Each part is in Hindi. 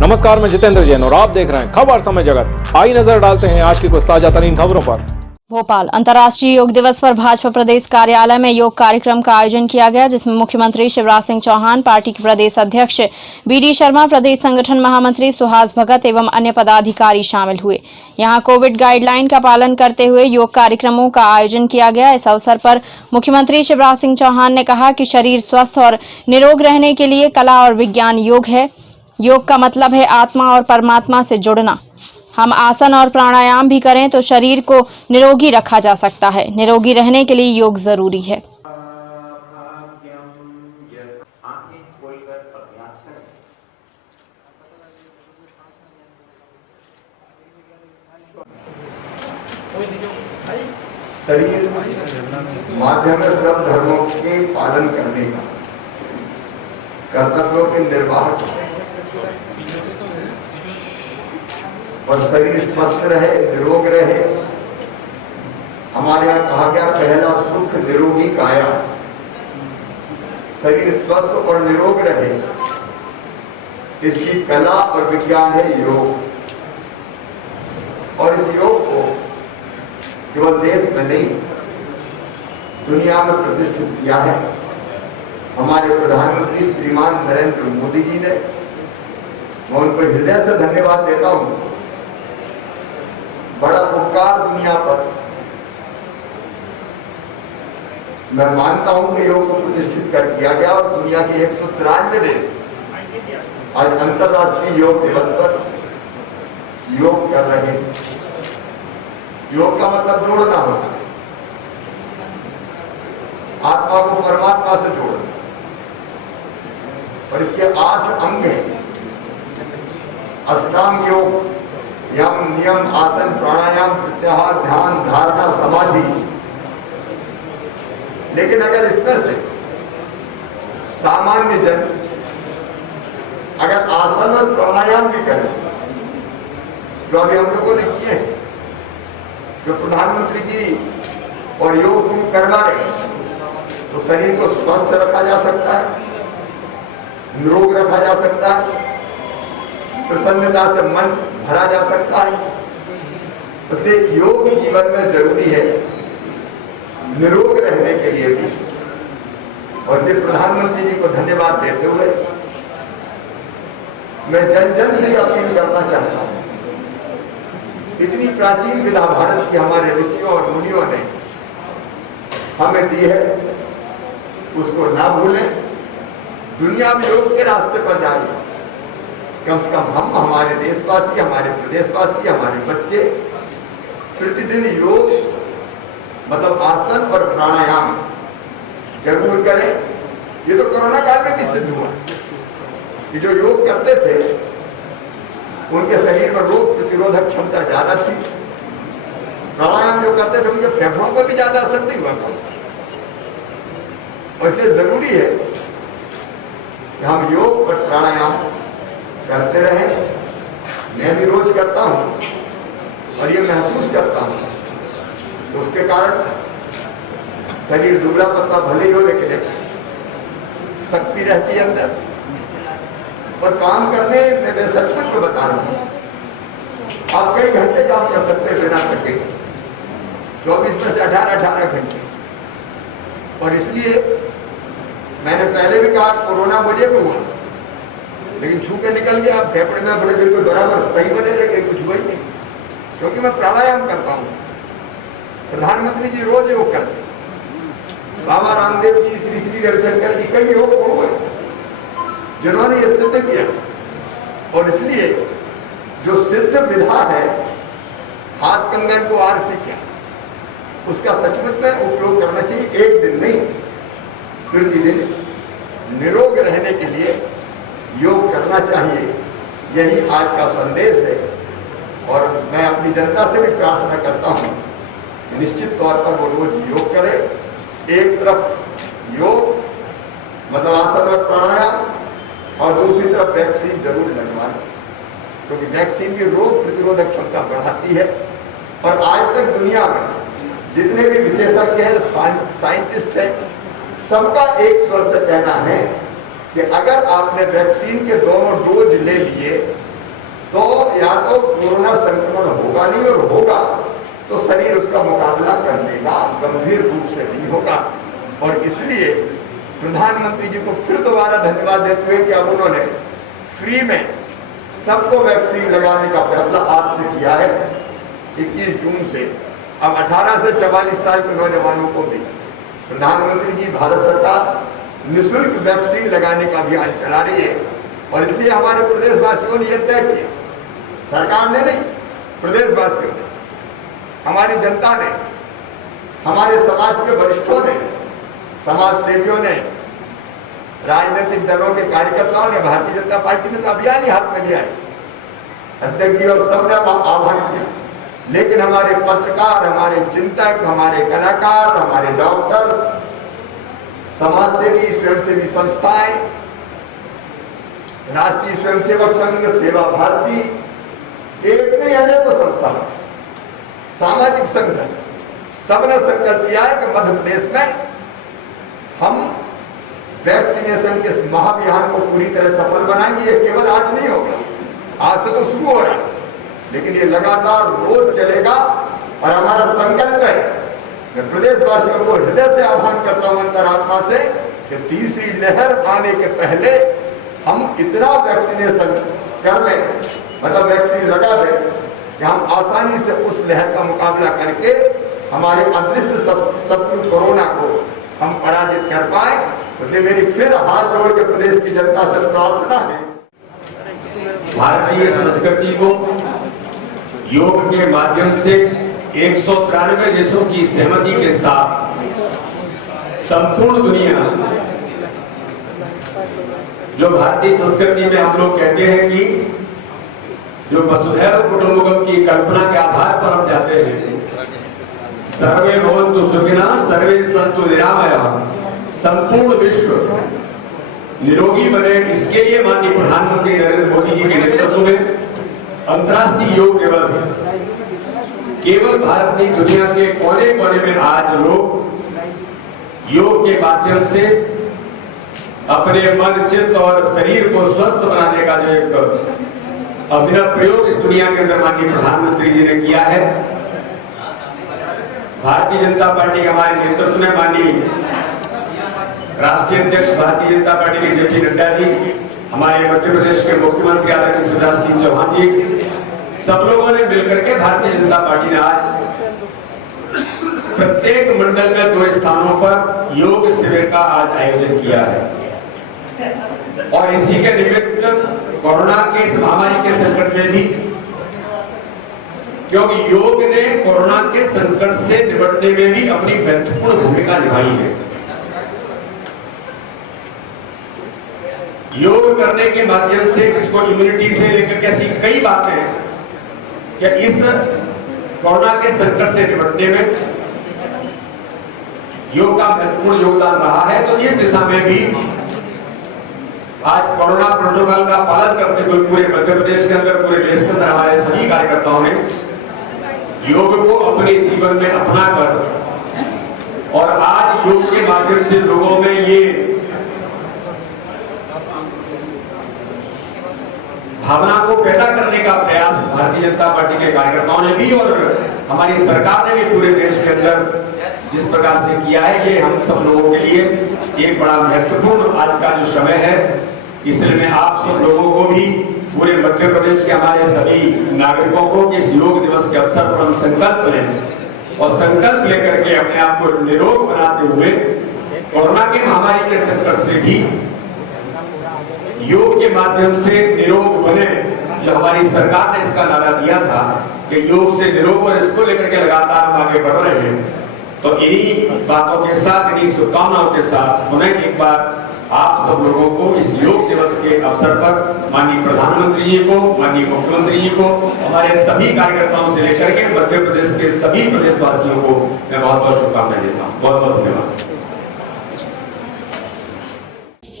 नमस्कार, मैं जितेंद्र जैन और आप देख रहे हैं खबर समय जगत। आई नजर डालते हैं आज की कुछ ताजा तरीन खबरों पर। भोपाल अंतर्राष्ट्रीय योग दिवस पर भाजपा प्रदेश कार्यालय में योग कार्यक्रम का आयोजन किया गया, जिसमें मुख्यमंत्री शिवराज सिंह चौहान, पार्टी के प्रदेश अध्यक्ष बीडी शर्मा, प्रदेश संगठन महामंत्री सुहास भगत एवं अन्य पदाधिकारी शामिल हुए। यहां कोविड गाइडलाइन का पालन करते हुए योग कार्यक्रमों का आयोजन किया गया। इस अवसर पर मुख्यमंत्री शिवराज सिंह चौहान ने कहा कि शरीर स्वस्थ और निरोग रहने के लिए कला और विज्ञान योग है। योग का मतलब है आत्मा और परमात्मा से जुड़ना। हम आसन और प्राणायाम भी करें तो शरीर को निरोगी रखा जा सकता है। निरोगी रहने के लिए योग जरूरी है। शरीर माध्यम है सब धर्मों के पालन करने का, कर्तव्यों के निर्वाह का, और शरीर स्वस्थ रहे, निरोग रहे। हमारे यहाँ कहा गया पहला सुख निरोगी काया। शरीर स्वस्थ और निरोग रहे, इसकी कला और विज्ञान है योग। और इस योग को केवल देश में नहीं, दुनिया में प्रतिष्ठित किया है हमारे प्रधानमंत्री श्रीमान नरेंद्र मोदी जी ने। मैं उनको हृदय से धन्यवाद देता हूं। बड़ा उपकार दुनिया पर। मैं मानता हूं कि योग को प्रतिष्ठित कर किया गया और दुनिया के 193 देश आज अंतर्राष्ट्रीय योग दिवस पर योग कर रहे हैं। योग का मतलब जोड़ना होता है, आत्मा को परमात्मा से जोड़ना। और इसके 8 अंग हैं। अष्टांग योग, यम, नियम, आसन, प्राणायाम, प्रत्याहार, ध्यान, धारणा, समाधि। लेकिन अगर इसमें से सामान्य जन अगर आसन और प्राणायाम भी करें, जो अभी हम लोगों ने किए हैं, जो प्रधानमंत्री जी और योग गुरु करवा रहे हैं, तो शरीर को स्वस्थ रखा जा सकता है, निरोग रखा जा सकता है, प्रसन्नता से मन भरा जा सकता है। इसलिए योग जीवन में जरूरी है, निरोग रहने के लिए भी। और फिर प्रधानमंत्री जी को धन्यवाद देते हुए मैं जन जन से अपील करना चाहता हूं। इतनी प्राचीन विधा भारत की हमारे ऋषियों और मुनियों ने हमें दी है, उसको ना भूलें। दुनिया में योग के रास्ते पर जा रही है। कम से कम हम, हमारे देशवासी, हमारे प्रदेशवासी, हमारे बच्चे प्रतिदिन योग मतलब आसन और प्राणायाम जरूर करें। ये तो कोरोना काल में भी सिद्ध हुआ कि जो योग करते थे उनके शरीर में रोग प्रतिरोधक क्षमता ज्यादा थी। प्राणायाम जो करते थे उनके फेफड़ों पर भी ज्यादा असर नहीं हुआ। और इसलिए जरूरी है कि हम योग और प्राणायाम करते रहें। मैं भी रोज करता हूं और ये महसूस करता हूं तो उसके कारण शरीर दुबला पतला भले ही हो, लेकिन शक्ति रहती है अंदर। और काम करने में मैं सच में बता रहा हूं, आप कई घंटे काम कर सकते हैं बिना थके, 24 में से 18 घंटे। और इसलिए मैंने पहले भी कहा कोरोना मुझे भी हुआ, लेकिन छू के निकल गया। फेफड़े में अपने बिल्कुल बराबर सही बने रहे, कुछ हुआ ही नहीं, क्योंकि मैं प्राणायाम करता हूं। प्रधानमंत्री जी रोज योग करते, बाबा रामदेव जी, श्री श्री रविशंकर जी, कई योग गुरु हैं जिन्होंने ये सिद्ध किया। और इसलिए जो सिद्ध विधा है, हाथ कंगन को आर से किया, उसका सचमुच में उपयोग करना चाहिए। एक दिन नहीं, प्रतिदिन निरोग रहने के लिए योग करना चाहिए। यही आज का संदेश है। और मैं अपनी जनता से भी प्रार्थना करता हूं, निश्चित तौर पर वो रोज योग करें। एक तरफ योग मतलब आसन और प्राणायाम, और दूसरी तरफ वैक्सीन जरूर लगवाएं, क्योंकि वैक्सीन की रोग प्रतिरोधक क्षमता बढ़ाती है। और आज तक दुनिया में जितने भी विशेषज्ञ हैं, साइंटिस्ट हैं, सबका एक स्वर से कहना है कि अगर आपने वैक्सीन के दोनों डोज ले लिए को कोरोना संक्रमण होगा नहीं, और होगा तो शरीर उसका मुकाबला करने का गंभीर रूप से नहीं होगा। और इसलिए प्रधानमंत्री जी को फिर दोबारा धन्यवाद देते हुए कि अब उन्होंने फ्री में सबको वैक्सीन लगाने का फैसला आज से किया है। 21 जून से अब 18 से 44 साल के नौजवानों को भी प्रधानमंत्री जी भारत सरकार निःशुल्क वैक्सीन लगाने का अभियान चला रही है। और इसलिए हमारे प्रदेशवासियों ने यह तय किया, सरकार ने नहीं, प्रदेशवासियों ने, हमारी जनता ने, हमारे समाज के वरिष्ठों ने, समाज सेवियों ने, राजनीतिक दलों के कार्यकर्ताओं ने, भारतीय जनता पार्टी ने तो अभियान ही हाथ में लिया है, अध्यक्ष जी और सबने आह्वान किया। लेकिन हमारे पत्रकार, हमारे चिंतक, हमारे कलाकार, हमारे डॉक्टर्स, समाजसेवी, स्वयंसेवी संस्थाएं, राष्ट्रीय स्वयंसेवक संघ, सेवा भारती, एक नहीं अनेकों संस्था, सामाजिक संगठन, सबने संकल्प किया है कि मध्य प्रदेश में हम वैक्सीनेशन के महाअभियान को पूरी तरह सफल बनाएंगे। ये केवल आज नहीं होगा, आज से तो शुरू हो रहा है, लेकिन ये लगातार रोज चलेगा। और हमारा संकल्प है, मैं प्रदेशवासियों को हृदय से आह्वान करता हूं अंतरात्मा से, कि तीसरी लहर आने के पहले हम इतना वैक्सीनेशन कर लें, मतलब वैक्सीन लगा दें कि हम आसानी से उस लहर का मुकाबला करके हमारे अदृश्य शत्रु कोरोना को हम पराजित कर पाए। इसलिए मेरी फिर हाथ जोड़ के प्रदेश की जनता से प्रार्थना है, भारतीय संस्कृति को योग के माध्यम से 193 देशों की सहमति के साथ संपूर्ण दुनिया, जो भारतीय संस्कृति में हम लोग कहते हैं कि जो वसुधैव कुटुंबकम की कल्पना के आधार पर हम जाते हैं, सर्वे भवन्तु सुखिनः सर्वे सन्तु निरामयाः, संपूर्ण विश्व निरोगी बने, इसके लिए माननीय प्रधानमंत्री नरेंद्र मोदी जी के नेतृत्व में अंतर्राष्ट्रीय योग दिवस केवल भारत की दुनिया के कोने कोने में आज लोग योग के माध्यम से अपने मन, चित्त और शरीर को स्वस्थ बनाने का जो एक अभिनव प्रयोग इस दुनिया के अंदर माननीय प्रधानमंत्री जी ने किया है। भारतीय जनता पार्टी के हमारे नेतृत्व में माननीय राष्ट्रीय अध्यक्ष भारतीय जनता पार्टी के जेपी नड्डा जी, हमारे मध्य प्रदेश के मुख्यमंत्री आदरणीय शिवराज सिंह चौहान जी, सब लोगों ने मिलकर के भारतीय जनता पार्टी ने आज प्रत्येक मंडल में 2 स्थानों पर योग शिविर का आज आयोजन किया है। और इसी के निमित्त कोरोना के इस महामारी के संकट में भी, क्योंकि योग ने कोरोना के संकट से निपटने में भी अपनी महत्वपूर्ण भूमिका निभाई है। योग करने के माध्यम से इसको इम्यूनिटी से लेकर के ऐसी कई बातें हैं कि इस कोरोना के संकट से निपटने में योग का महत्वपूर्ण योगदान रहा है। तो इस दिशा में भी आज कोरोना प्रोटोकॉल का पालन करते हुए पूरे मध्य प्रदेश के अंदर, पूरे देश के अंदर हमारे सभी कार्यकर्ताओं ने योग को अपने जीवन में अपनाकर और आज योग के माध्यम से लोगों में ये भावना को पैदा करने का प्रयास भारतीय जनता पार्टी के कार्यकर्ताओं ने भी और हमारी सरकार ने भी पूरे देश के अंदर जिस प्रकार से किया है, ये हम सब लोगों के लिए एक बड़ा महत्वपूर्ण आज का जो समय है। इसलिए मैं आप सब लोगों को भी, पूरे मध्य प्रदेश के हमारे सभी नागरिकों को इस योग दिवस के अवसर पर हम संकल्प लें और संकल्प लेकर के अपने आप को निरोग बनाते हुए कोरोना की महामारी के संकट से भी योग के माध्यम से निरोग बने। जो हमारी सरकार ने इसका नारा दिया था कि योग से निरोग, और इसको लेकर के लगातार हम आगे बढ़ रहे हैं। तो इन्हीं बातों के साथ, इन्हीं शुभकामनाओं के साथ पुनः एक बार आप सब लोगों को इस योग दिवस के अवसर पर माननीय प्रधानमंत्री जी को, माननीय मुख्यमंत्री जी को, हमारे सभी कार्यकर्ताओं से लेकर के मध्य प्रदेश के सभी प्रदेशवासियों को मैं बहुत बहुत शुभकामनाएं देता हूँ। बहुत बहुत धन्यवाद।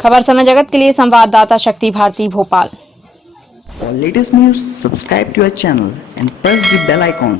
खबर समय जगत के लिए संवाददाता शक्ति Bharti, Bhopal. For latest news, subscribe to our channel and press the bell icon.